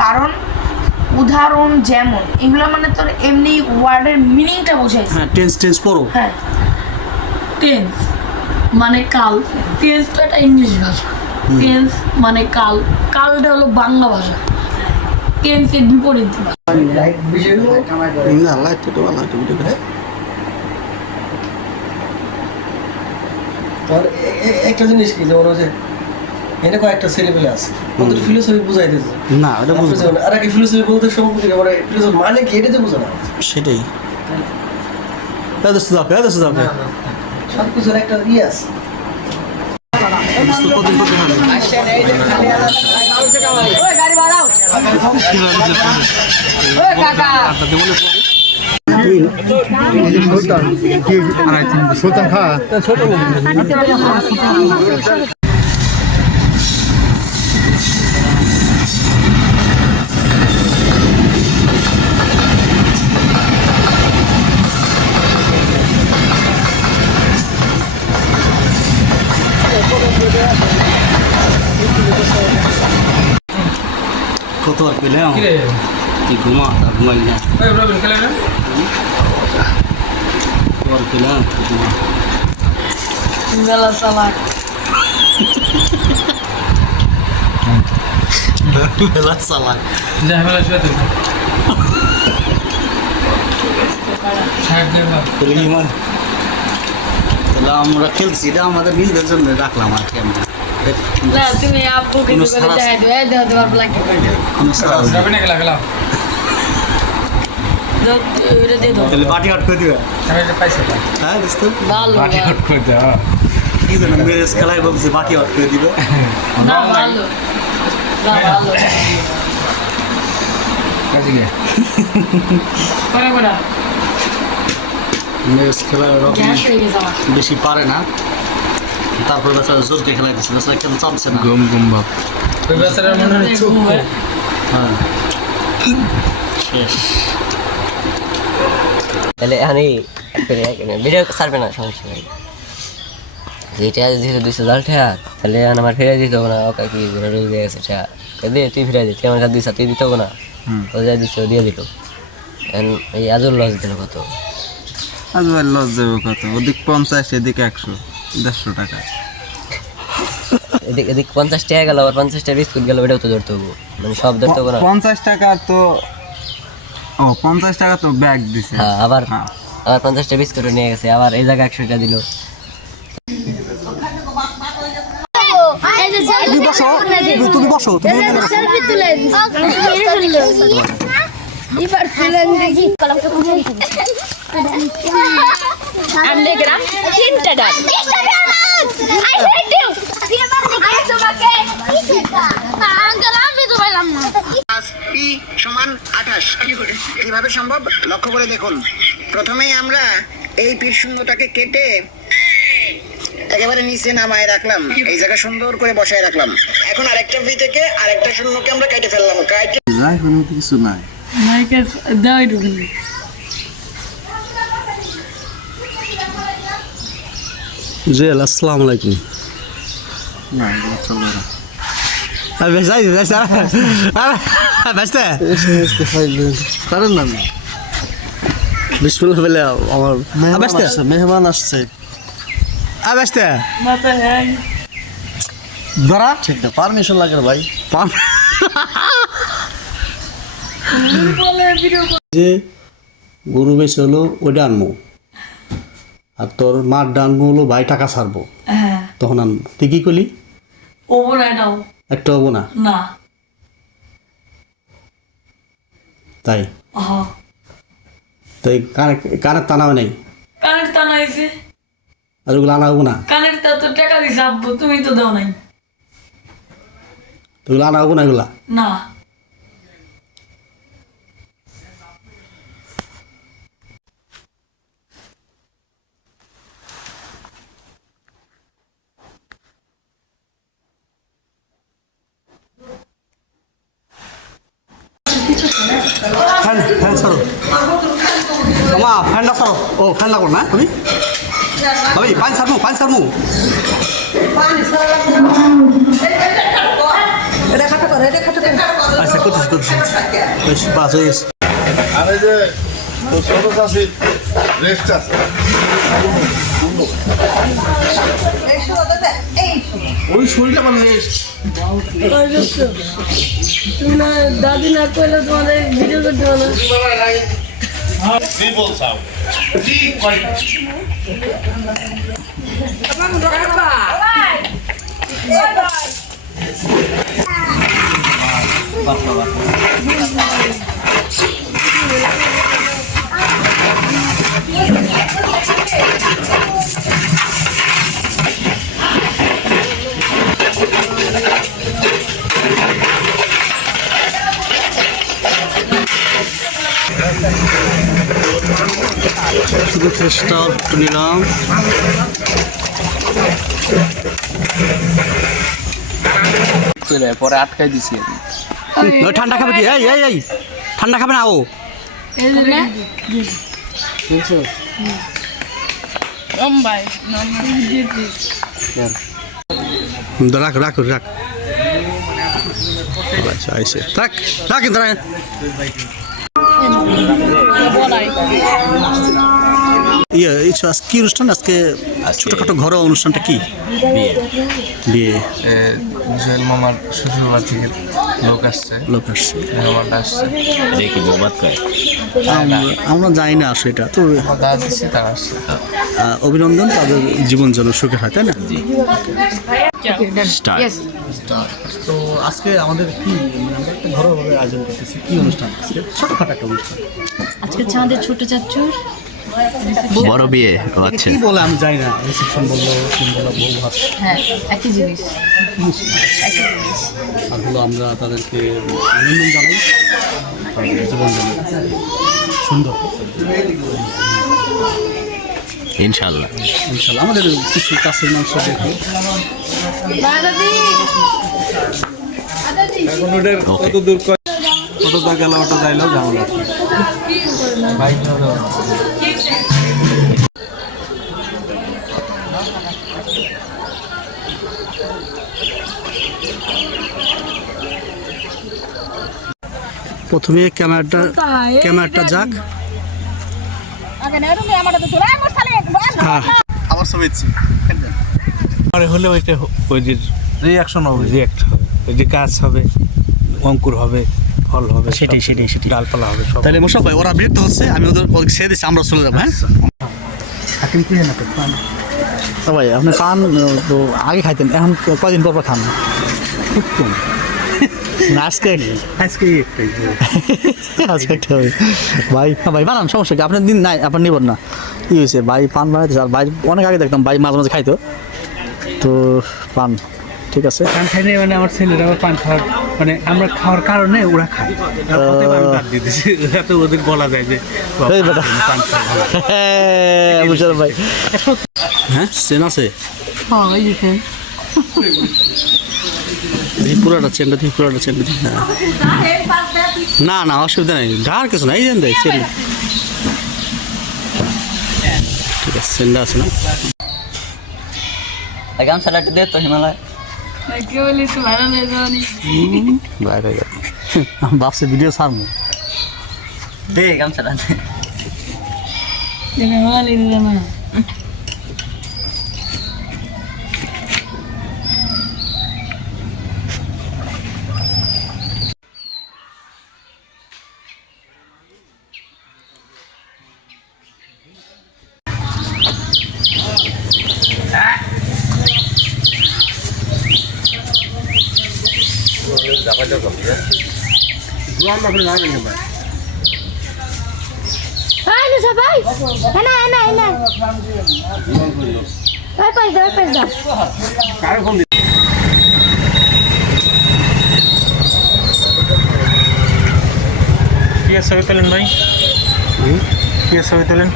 কারণ উদাহরণ যেমন এগুলো মানে তোর এমনি ওয়ার্ডের মিনিংটা বোঝাইছে। হ্যাঁ, টেন্স পড়ো। হ্যাঁ, টেন্স মানে কাল, টেন্স তো একটা ইংলিশ ভাষা, টেন্স মানে কাল, কালটা হলো বাংলা ভাষা, টেন্সের বিপরীত ভাষা। না লাইট তো ভালো একটা ভিডিও করে। আর একটা জিনিস কি যেমন ওই যে এনে কয়েকটা ছেলেপেলে আছে ওদের ফিলোসফি বুঝাই দিয়েছে না ওটা বুঝতে আর কি ফিলোসফি বলতে সম্পর্কে মানে ফিলোসফি মানে কি এটা তো বোঝে না সেটাই। এত সুদাপ সব কিছুর একটা ইয়ে আছে সুলতান খা কতবার পেলাম কি ঘুমাই না কতবার পেলাম মেলা চালাক, বেলা চালাক। তাহলে ইমান তাহলে আমরা খেলছি এটা আমাদের নিজেদের জন্য রাখলাম আর কি আমরা। না তুমি আপুকে কোনো করে সারা- দেখাই দিও, এই দেও তোমার ব্ল্যাক করে দেও, কোনো সারা- দাও, এটা দিয়ে দাও। তাহলে বাটি হট করে দিবে। হ্যাঁ দোস্ত ভালো কি জানো মেরেজ খেলায় বলছে বাটি হট করে দিবে। না ভালো না ভালো করে করে মেরেজ খেলায় ওরকম গ্যাস হয়ে গেছে আমার। বেশি পারে না, তারপর বেচারা জোরকে খেলাই দিচ্ছে, বেচারা খেলা চাচ্ছে না। হ্যাঁ শেষ। তাহলে এখানে ভিডিও ছাড়বে না, সমস্যা নেই। যেটা যেহেতু 200 জাল ঠেয়া তাহলে এখন আমার ফিরে দিতে হবে না, ওকে কি রোজ দিয়ে গেছে ঠেয়া দে তুই ফিরে দিতে আমার কাছে 200 তুই দিতে হবে না, ও যা দিচ্ছে দিয়ে দিল। এই আজর লস দিল কত, আজ ভাই লস যাবে কত, ওদিক 50 এদিক 100 150 টাকা। এদিক এদিক 50 টাকা গেল, আবার 50 টাকা বিস্কুট গেল, ওটাও তো ধরতে হবো, মানে সব ধরতে হবে না। 50 টাকা তো, ও 50 টাকা তো ব্যাগ দিছে। হ্যাঁ আবার হ্যাঁ। আবার 50 টাকা বিস্কুটও নিয়ে গেছে, আবার এই জায়গায় 100 টাকা দিল। তুমি বসো পি সমান 28 কিভাবে সম্ভব লক্ষ্য করে দেখুন। প্রথমেই আমরা এই পীর শূন্যটাকে কেটে একেবারে নিচে নামায় রাখলাম, এই জায়গা সুন্দর করে বসায় রাখলাম। এখন আরেকটা ভি থেকে আরেকটা শূন্যকে আমরা কেটে ফেললাম, কেটে যাই কোনো কিছু নাই। মাইকে দাও একটু জুয়েল আসসালামু আলাইকুম। না চলবে না। আরে যাই বাঁচতে কারণ না বিসমিল্লাহ বলে আমার বাঁচতে মেহমান আসছে। বাঁচতে মাথা হ্যাং ধরা ঠিক না, পারমিশন লাগে না ভাই। বলে ভিডিও যে গরু বেশি হলো ওইটা আনবো, আর তোর মার ডানবো হলো ভাই টাকা ছাড়বো, হ্যাঁ তখন আনবো। তুই কি করলি? ওপর এটাও একটা হবো না না তাই হ্যাঁ তাই কানের টানাও নেই, কানের টানা আইছে, আর ওগুলো আনা হবো না, কানের তা তো টাকা দিছে আব্বু, তুমি তো দাও নাই। ওগুলো আনা হবো না এগুলা। না ফ্যান সরো মা, ফ্যানটা সরো। ও ফ্যান লাগো না তুমি ভাবি, পানি সারমু এটা খাটা করে আচ্ছা করতেছি বেশ বাস হয়ে গেছে আরে যে ছোট চাষি রেস্ট আছে ওই শরীরটা ভালো হয়ে গেছে তুমি না দাদি না করলে তোমাদের ভিডিও করতে হবে সিম্পল সাউন্ড ঠিক কয় শুধু ফেসটা একটু নিলাম পরে আটকাই দিছি ওই ঠান্ডা খাবে কি এই এই এই ঠান্ডা খাবে না ও এই যে না রাখ রাখ রাখ আচ্ছা আইসে রাখ রাখ দাঁড়ান ইয়ে কি অনুষ্ঠান আজকে ছোটখাটো ঘরোয়া অনুষ্ঠানটা কি বিয়ে জুয়েল মামার শ্বশুরবাড়ি থেকে লোক আসছে মেহমানটা আসছে আমরা জানি না আসলে এটা তো দাদা দিচ্ছে তারা আসছে অভিনন্দন তাদের জীবন যেন সুখে হয় তাই না তো আজকে আমাদের কি আমরা একটা ঘরোয়াভাবে আয়োজন করতেছি কি অনুষ্ঠান আজকে ছোটখাটো একটা অনুষ্ঠান আজকে আমাদের ছোট চাচুর বড় বিয়ে আচ্ছা কি বলে আমি জানি না রিসেপশন বললো বউ ভাত হ্যাঁ একই জিনিস আর হলো আমরা তাদেরকে অভিনন্দন জানাই তাদের জীবন যেন সুন্দর ইনশাআল্লাহ ইনশাল্লাহ আমাদের কিছু কাছের মানুষ দেখে কতটা গেল ওটা যাইলেও ঝামেলা প্রথমে ক্যামেরাটা যাক হ্যাঁ আবার শুভেচ্ছা পরে হলে ওইটা ওই যে রিয়াকশন হবে রিয়াক্ট হবে ওই যে গাছ হবে অঙ্কুর হবে ফল হবে সেটাই ডালপালা হবে সব তাহলে মোশারফ ভাই ওরা বিরক্ত হচ্ছে আমি ওদের ছেড়ে দিচ্ছি আমরা চলে যাবো হ্যাঁ হাকিম কি না পান ভাই আপনি পান তো আগে খাইতেন এখন কদিন পর খান খুব কম আজকে একটা ভাই ভাই বানান সমস্যা কি আপনার দিন নাই আপনার নিবেন না কি হয়েছে ভাই পান বানাইতে আর ভাই অনেক আগে দেখতাম ভাই মাঝে মাঝে খাইতো তো পান ঠিক আছে পান খাই নাই মানে আমার ছেলেরা পান খাওয়ার মানে আমরা খাওয়ার কারণে ওরা খায় দিতেছি তো ওদের বলা যায় যে পান খাওয়া ভাই হ্যাঁ চেন আছে পুরাটা চেনটা দিই পুরাটা চেনটা দিই না না অসুবিধা নেই ঢার কিছু না এই দেন দেয় চেন ঠিক আছে চেনটা আছে না গামছাটা একটু দে তো হিমালয় বাইরে ভাবছে ভিডিও ছাড়বো দে গামছাটা কি ছবি তোলেন ভাই কি ছবি তোলেন